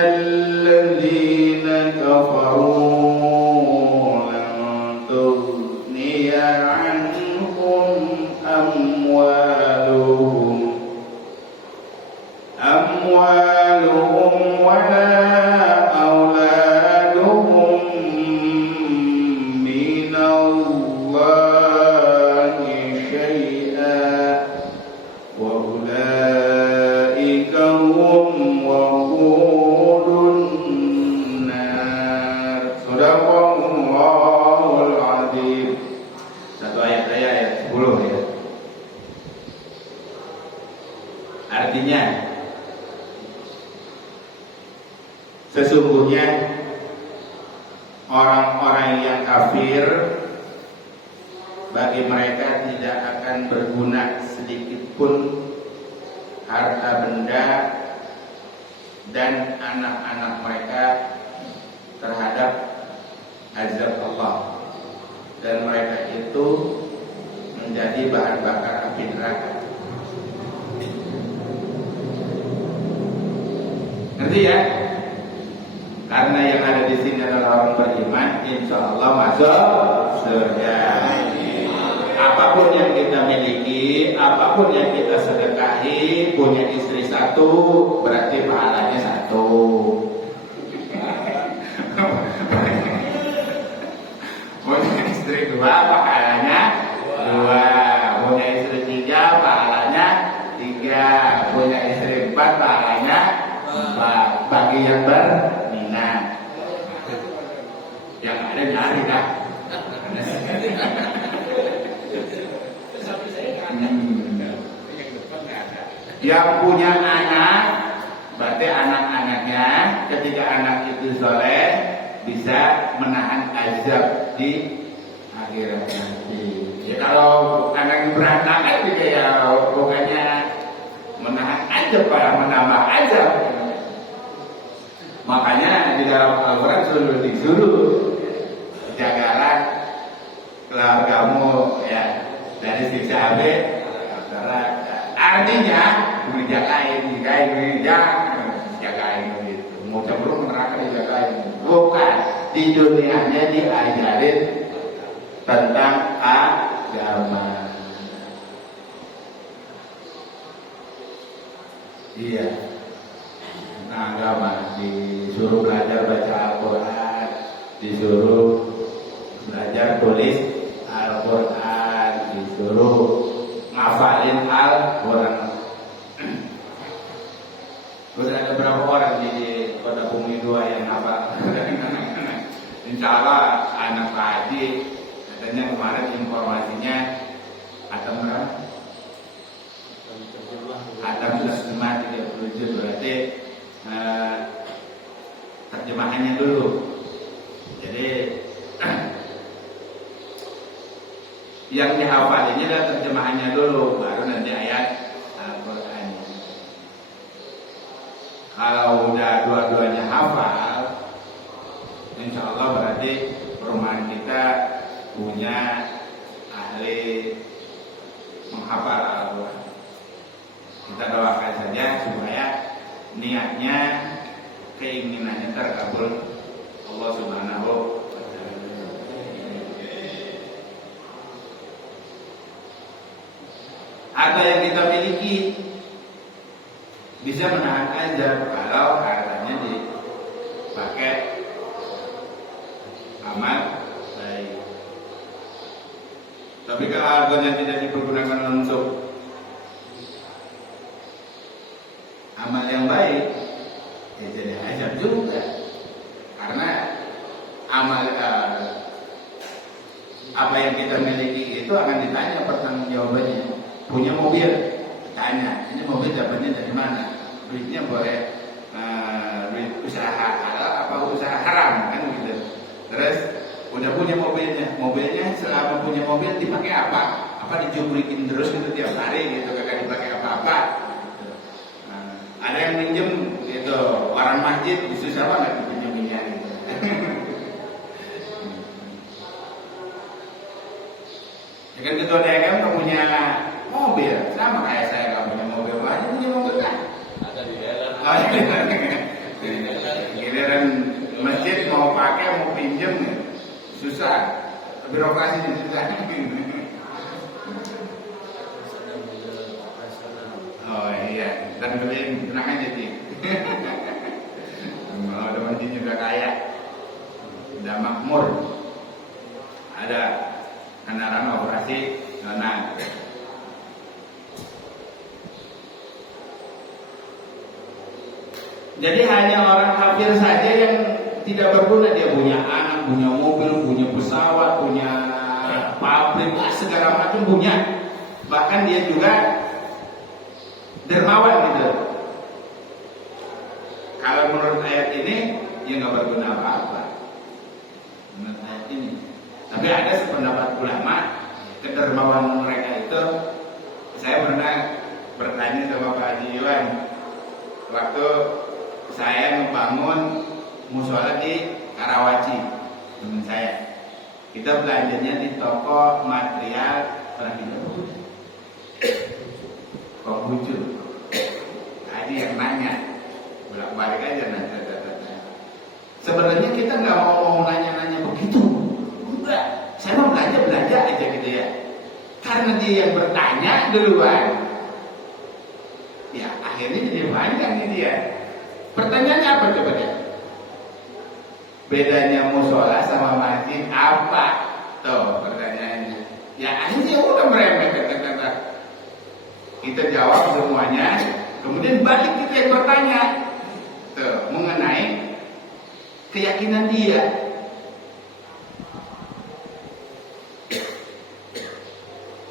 الذين كفروا لن تغني عنهم أموالهم ولا أولادهم من الله شيئا وأولئك هم وقود النار. Sadaqallahul Adzim. Satu ayat saya ayat 10 ya. Artinya sesungguhnya orang-orang yang kafir bagi mereka tidak akan berguna sedikit pun harta benda dan anak-anak mereka terhadap azab Allah, dan mereka itu menjadi bahan bakar api neraka. Ngerti ya? Karena yang ada di sini adalah orang beriman, insya Allah masuk surga. Apapun yang kita miliki, apapun yang kita sedekahi, punya istri satu berarti pahalanya satu. Punya istri dua pahalanya dua. Punya istri tiga pahalanya tiga. Punya istri empat pahalanya empat. Bagi yang berminat, yang ada nyari dah. Yang punya anak berarti anak-anaknya ketika anak itu soleh bisa menahan azab di akhirat nanti. Ya kalau anak berantakan juga ya bukannya menahan azab, malah menambah azab. Makanya di dalam Al-Quran selalu disuruh jagalah keluargamu ya dari siksa api neraka. Artinya dijagain gitu. Mau cemplung neraka dijagain. Bukan, di dunianya diajarin tentang agama. Iya, tentang agama. Disuruh belajar baca Al-Quran, disuruh belajar tulis Al-Quran, disuruh ngafalin Al-Quran. Terus ada berapa orang di Kota Bumi 2 yang hafal? Insya Allah anak Pak Haji katanya kemarin informasinya Atam berapa? Atam sudah terjemah 37, berarti terjemahannya dulu. Jadi yang dihafal ini adalah terjemahannya dulu, baru nanti ayat Al-Quran. Kalau udah dua-duanya hafal, insya Allah berarti perumahan kita punya ahli menghafal Al-Quran. Kita doakan saja supaya niatnya, keinginannya terkabul Allah Subhanahu wa Ta'ala. Harta yang kita miliki bisa menahan azab kalau hartanya dipakai amal baik. Tapi kalau hartanya tidak dipergunakan untuk amal yang baik, ya jadi azab juga. Karena amal apa yang kita miliki itu akan ditanya pertanggungjawabannya. Punya mobil, tanya, ini mobil dapatnya dari mana? Duitnya boleh duit usaha halal apa usaha haram, kan gitu. Terus udah punya mobilnya selama punya mobil dipakai apa? Apa dijubrikin terus gitu tiap hari gitu, kagak dipakai apa-apa. Ada yang minjem gitu, orang masjid susah banget pinjeminnya gitu. Ya kan ketua DKM nggak punya mobil, sama kayak saya nggak punya mobil, aja punya mobil kan? Ada di daerah. Giliran masjid mau pakai mau pinjem susah, birokrasi susah. Oh iya, dan kalian tenang aja sih. Kalau ada masjid juga kaya, udah makmur, ada kendaraan operasi, nah. Jadi hanya orang kafir saja yang tidak berguna. Dia punya anak, punya mobil, punya pesawat, punya pabrik, segala macam punya. Bahkan dia juga dermawan gitu. Kalau menurut ayat ini, dia nggak berguna apa-apa. Menurut ayat ini. Tapi ada sependapat ulama, kedermawan mereka itu. Saya pernah bertanya sama Pak Haji Iwan waktu saya membangun musola di Karawaci, teman saya. Kita belanjanya di toko material Konghucu. Tadi yang nanya, bolak-balik aja nanya. Sebenarnya kita nggak mau nanya-nanya begitu. Enggak, saya mau belanja aja gitu ya. Karena dia yang bertanya duluan, ya akhirnya jadi banyak nih dia. Pertanyaannya apa coba deh? Bedanya musola sama masjid apa? Tuh pertanyaannya. Ya akhirnya udah merembet kata-kata. Kita jawab semuanya, kemudian balik kita yang bertanya. Tuh, mengenai keyakinan dia.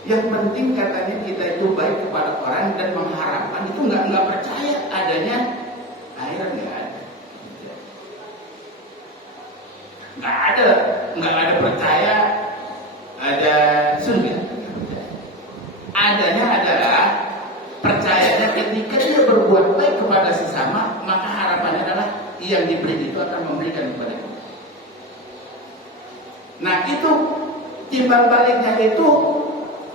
Yang penting katanya kita itu baik kepada orang dan mengharapkan itu nggak percaya adanya akhirat, nggak ada percaya ada surga. Adanya adalah percayanya ketika dia berbuat baik kepada sesama, maka harapannya adalah yang diberi itu akan memberikan kepada kita. Nah itu timbal baliknya itu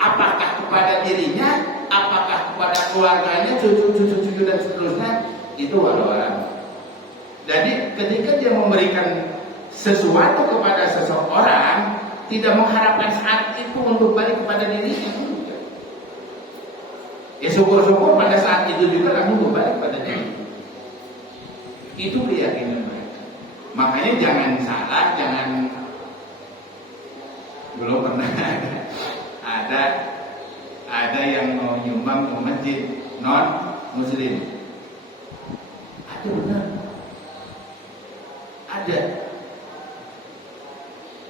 apakah kepada dirinya, apakah kepada keluarganya, cucu dan seterusnya, itu walau-walau. Jadi ketika dia memberikan sesuatu kepada seseorang, tidak mengharapkan saat itu untuk balik kepada dirinya. Ya syukur-syukur pada saat itu juga langsung kembali kepada diri. Itu keyakinan mereka. Makanya jangan salah, belum pernah ada yang mau nyumbang ke masjid non muslim. Ada benar. Ada.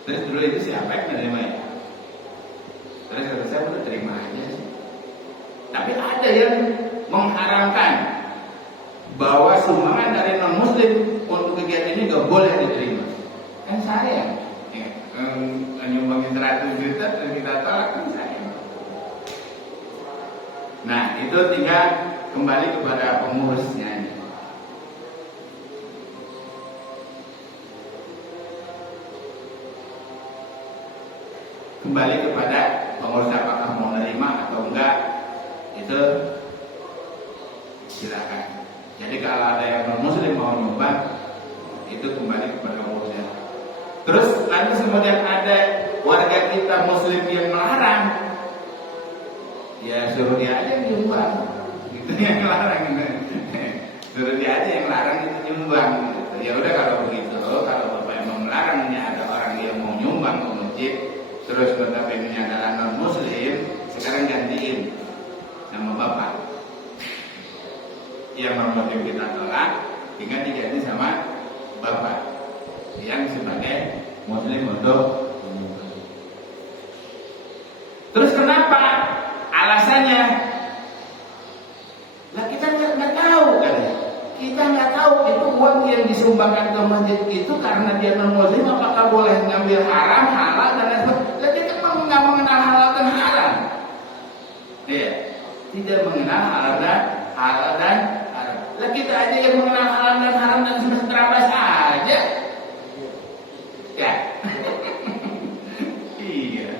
Terus dulu itu siapa yang menerima ya? Terus kata saya udah terima aja sih. Tapi ada yang mengharamkan bahwa sumbangan dari non muslim untuk kegiatan ini gak boleh diterima. Kan saya nyumbangin 100 juta terus kita tolak, kan saya. Nah itu tinggal kembali kepada pengurusnya. Kembali kepada pengurus apakah mau menerima atau enggak, itu silakan. Jadi kalau ada yang non muslim mau nyumbang, itu kembali kepada pengurusnya. Terus nanti kemudian ada warga kita muslim yang melarang, ya suruh dia aja yang nyumbang, itu yang larang. Suruh dia aja yang larang itu nyumbang. Gitu. Ya udah kalau begitu, kalau bapak emang melarangnya ada orang yang mau nyumbang ke masjid, terus notabene adalah non muslim, sekarang gantiin sama bapak. Yang non muslim kita tolak, tinggal diganti sama bapak yang sebagai muslim untuk. Terus kenapa? Alasannya, lah kita nggak tahu kan? Kita nggak tahu itu uang yang disumbangkan ke masjid itu karena dia non muslim, apakah boleh ngambil haram, halal dan lain sebagainya. Lah kita nggak mengenal halal dan haram. Iya, tidak mengenal halal dan haram. Lah kita aja yang mengenal halal dan haram dan sudah terabas aja. Ya. Iya.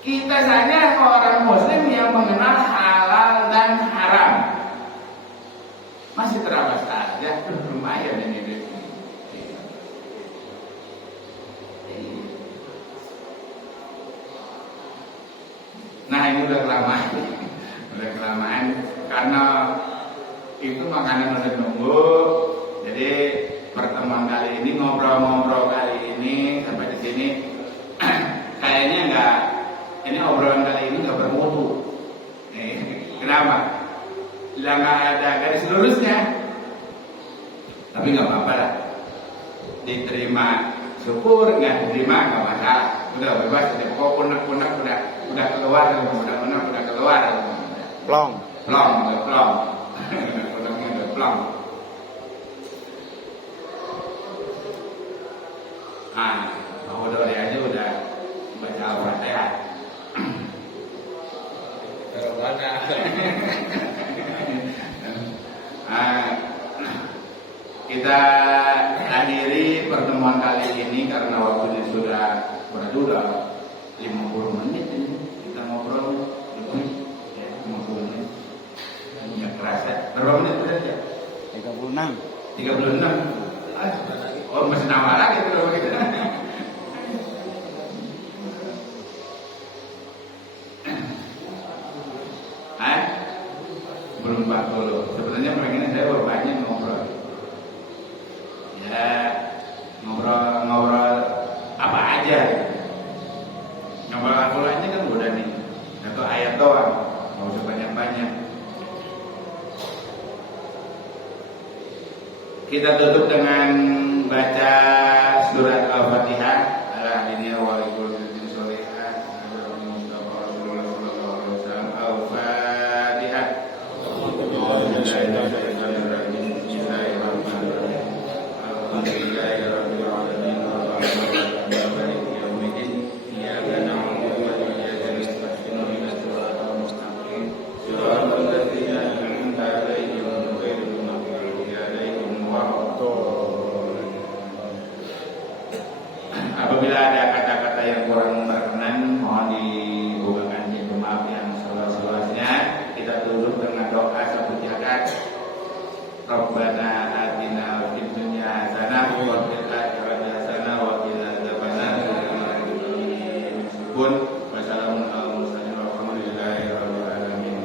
Kita saja orang muslim yang mengenal halal dan haram masih terabas aja. Lumayan. lumayan ini. Nah ini udah kelamaan karena itu makanan udah nunggu. Jadi pertemuan kali ini ngobrol-ngobrol kali ini sampai di sini kayaknya ini obrolan kali ini nggak bermutu. Kenapa? Nggak ada garis lurusnya. Tapi nggak apa-apa lah. Diterima syukur, nggak diterima nggak masalah. Udah bebas. Pokoknya unek udah keluar, udah keluar. Plong. Uneknya udah plong. Udah aja udah baca Al-Fatihah. Kita akhiri pertemuan kali ini karena waktunya sudah 50 menit ini. Kita ngobrol lebih 50 menit. Nggak kerasa. Berapa menit berarti ya? 36. Masih nambah lagi kalau begitu. Belum 40. Sebenarnya pengennya saya banyak ngobrol. Ya, ngobrol apa aja. Ngobrol Al-Qurannya kan udah nih. Satu ayat doang. Nggak usah banyak-banyak. Kita tutup dengan baca surat Al-Fatihah. Ala-hadiniya wa'alaikum sholihat. Al-Fatihah. Apabila ada kata-kata yang kurang berkenan, mohon dibukakan pintu maaf yang seluas-luasnya. Kita tutup dengan doa seperti akan Rabbana atina fid dunya hasanah wa fil akhirati hasanah wa qina adzabannar. Wassalamun ala mursalin walhamdulillahi rabbil alamin.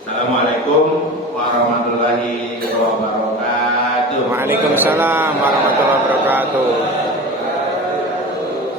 Assalamualaikum warahmatullahi wabarakatuh. Waalaikumsalam warahmatullahi wabarakatuh.